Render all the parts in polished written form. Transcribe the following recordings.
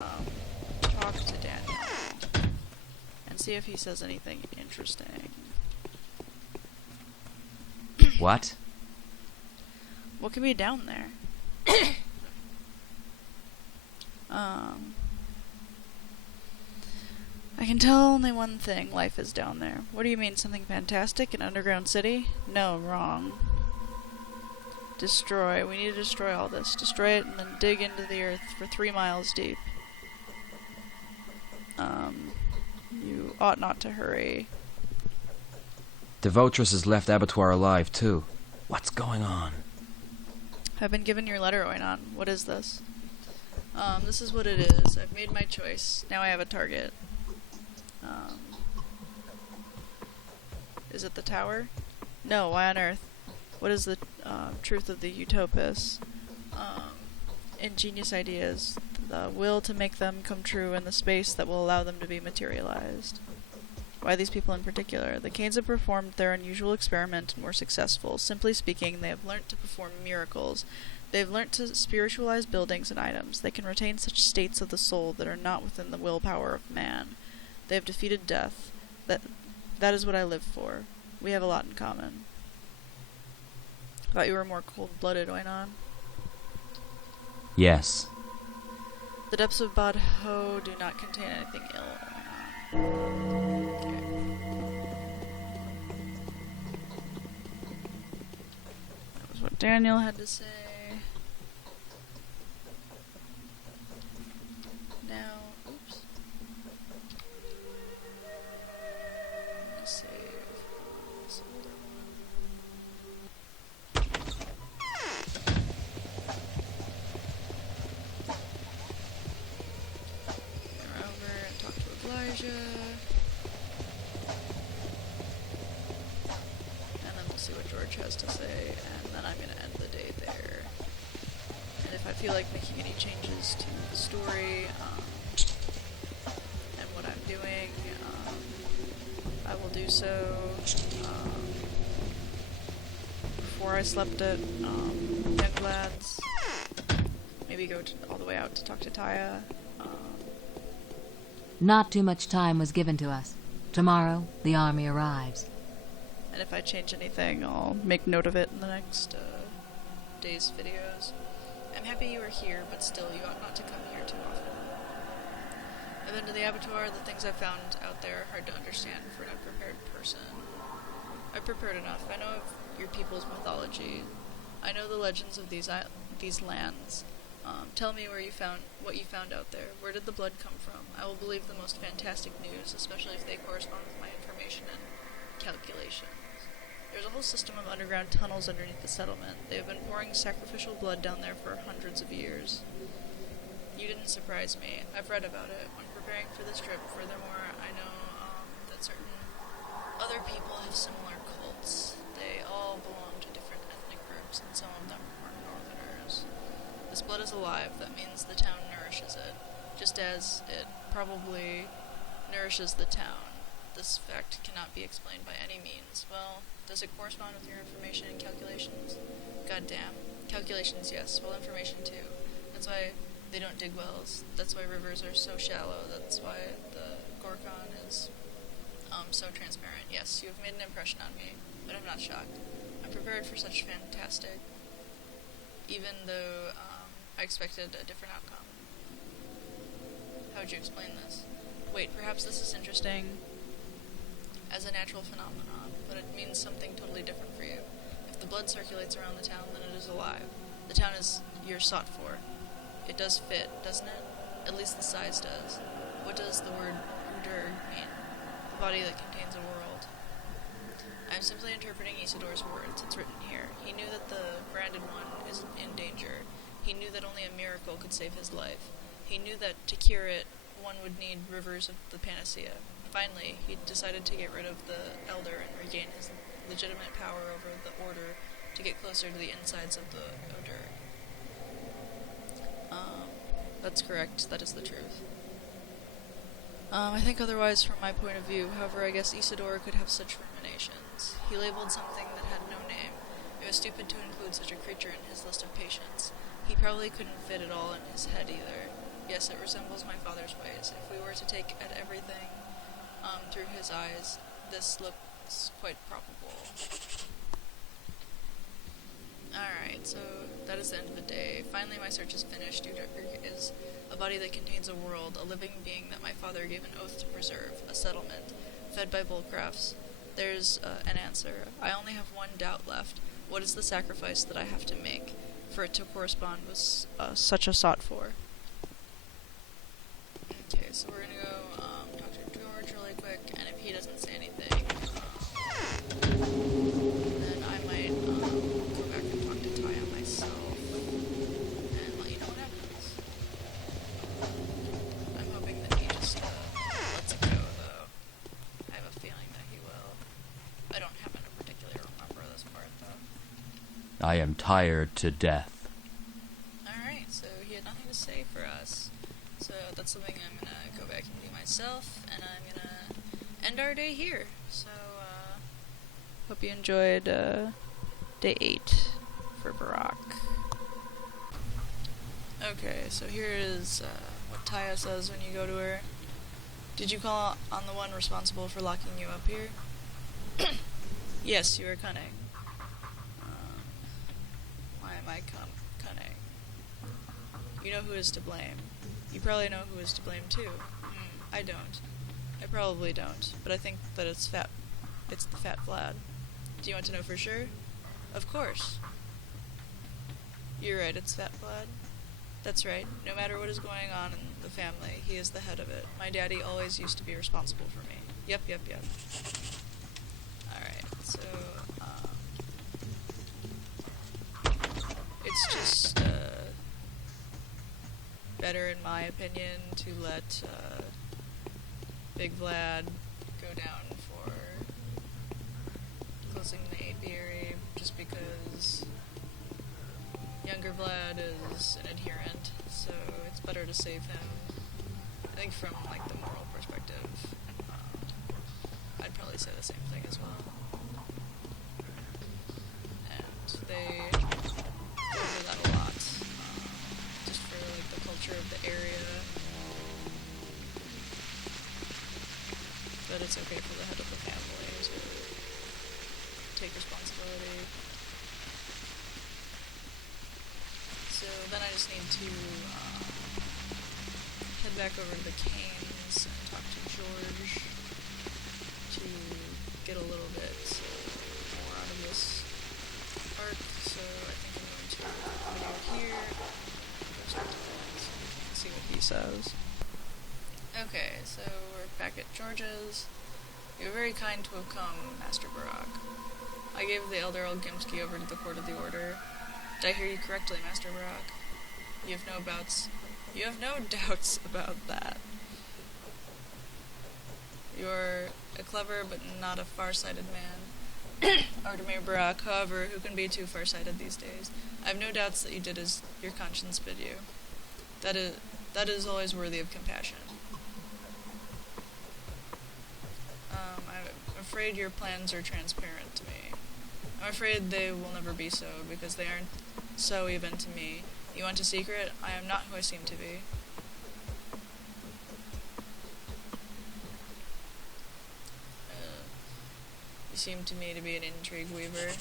talk to Daniel and see if he says anything interesting. What? What could be down there? I can tell only one thing. Life is down there. What do you mean, something fantastic? An underground city? No, wrong. Destroy. We need to destroy all this. Destroy it and then dig into the earth for 3 miles deep. You ought not to hurry. The Votress has left Abattoir alive, too. What's going on? I've been given your letter, Oinon. What is this? This is what it is. I've made my choice. Now I have a target. Is it the tower? No, why on earth? What is the truth of the Utopus? Ingenious ideas. The will to make them come true and the space that will allow them to be materialized. Why these people in particular? The Canes have performed their unusual experiment and were successful. Simply speaking, they have learnt to perform miracles. They have learnt to spiritualize buildings and items. They can retain such states of the soul that are not within the willpower of man. They have defeated death. That is what I live for. We have a lot in common. Thought you were more cold-blooded, Oinon. Yes. The depths of Badho do not contain anything ill, Oinon. Okay. That was what Daniel had to say. Now, oops. Let's save. And then we'll see what George has to say, and then I'm going to end the day there. And if I feel like making any changes to the story, and what I'm doing, I will do so. Before I slept at Younglads, maybe go all the way out to talk to Taya. Not too much time was given to us. Tomorrow, the army arrives. And if I change anything, I'll make note of it in the next day's videos. I'm happy you are here, but still, you ought not to come here too often. I've been to the abattoir. The things I've found out there are hard to understand for an unprepared person. I've prepared enough. I know of your people's mythology. I know the legends of these lands. Tell me what you found out there. Where did the blood come from? I will believe the most fantastic news, especially if they correspond with my information and calculations. There's a whole system of underground tunnels underneath the settlement. They have been pouring sacrificial blood down there for hundreds of years. You didn't surprise me. I've read about it. When preparing for this trip, furthermore, I know that certain other people have similar cults. They all belong to different ethnic groups, and some of them are northerners. This blood is alive. That means the town nourishes it, just as it probably nourishes the town. This fact cannot be explained by any means. Well, does it correspond with your information and calculations? Goddamn. Calculations, yes. Well, information, too. That's why they don't dig wells. That's why rivers are so shallow. That's why the Gorkon is so transparent. Yes, you have made an impression on me, but I'm not shocked. I'm prepared for such fantastic, even though I expected a different outcome. How would you explain this? Wait, perhaps this is interesting as a natural phenomenon, but it means something totally different for you. If the blood circulates around the town, then it is alive. The town is you're sought for. It does fit, doesn't it? At least the size does. What does the word Udur mean? The body that contains a world. I am simply interpreting Isidor's words. It's written here. He knew that the branded one is in danger. He knew that only a miracle could save his life. He knew that to cure it, one would need rivers of the panacea. Finally, he decided to get rid of the Elder and regain his legitimate power over the Order to get closer to the insides of the Udur. That's correct. That is the truth. I think otherwise from my point of view. However, I guess Isidore could have such ruminations. He labeled something that had no name. It was stupid to include such a creature in his list of patients. He probably couldn't fit it all in his head either. Yes, it resembles my father's ways. If we were to take at everything through his eyes, this looks quite probable. Alright, so that is the end of the day. Finally, my search is finished. Udurk is a body that contains a world, a living being that my father gave an oath to preserve, a settlement, fed by bullcrafts. There's an answer. I only have one doubt left. What is the sacrifice that I have to make for it to correspond with such a sought for? Okay, so we're gonna go talk to George really quick, and if he doesn't say anything, then I might go back and talk to Taya myself and let you know what happens. I'm hoping that he just lets it go, though. I have a feeling that he will. I don't happen to particularly remember this part, though. I am tired to death. Alright, so he had nothing to say for us. So that's something I'm gonna go back and do myself, and I'm gonna end our day here. So, hope you enjoyed, day 8 for Barack. Okay, so here is, what Taya says when you go to her. Did you call on the one responsible for locking you up here? Yes, you are cunning. Why am I cunning? You know who is to blame. You probably know who is to blame too. I don't. I probably don't, but I think that it's the Fat Vlad. Do you want to know for sure? Of course. You're right, it's Fat Vlad. That's right. No matter what is going on in the family, he is the head of it. My daddy always used to be responsible for me. Yep. Alright, so, it's just, better, in my opinion, to let Big Vlad go down for closing the apiary, just because younger Vlad is an adherent, so it's better to save him. I think from, like, the moral perspective, I'd probably say the same thing as well. And they go over that a lot. Just for, like, the culture of the area. But it's okay for the head of the family to take responsibility. So then I just need to head back over to the Canes and talk to George to get a little bit more out of this arc. So I think I'm going to video here. See what he says. Okay, so we're back at George's. You were very kind to have come, Master Barak. I gave the Elder Gimski over to the Court of the Order. Did I hear you correctly, Master Barak? You have no doubts about that. You're a clever but not a far-sighted man. Ardemir Barak, however, who can be too far-sighted these days? I have no doubts that you did as your conscience bid you. That is always worthy of compassion. I'm afraid your plans are transparent to me. I'm afraid they will never be so, because they aren't so even to me. You want a secret? I am not who I seem to be. You seem to me to be an intrigue weaver.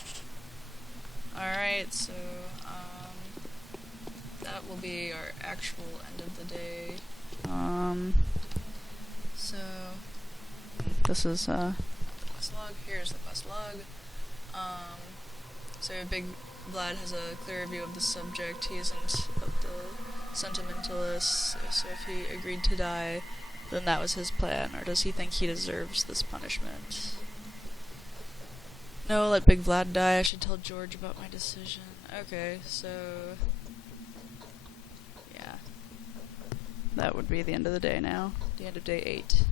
Alright, so, that will be our actual end of the day. So, this is, the quest log. Here's the quest log. So Big Vlad has a clearer view of the subject. He isn't of the sentimentalist, so if he agreed to die, then that was his plan, or does he think he deserves this punishment? No, let Big Vlad die. I should tell George about my decision. Okay, so yeah. That would be the end of the day now. The end of day 8.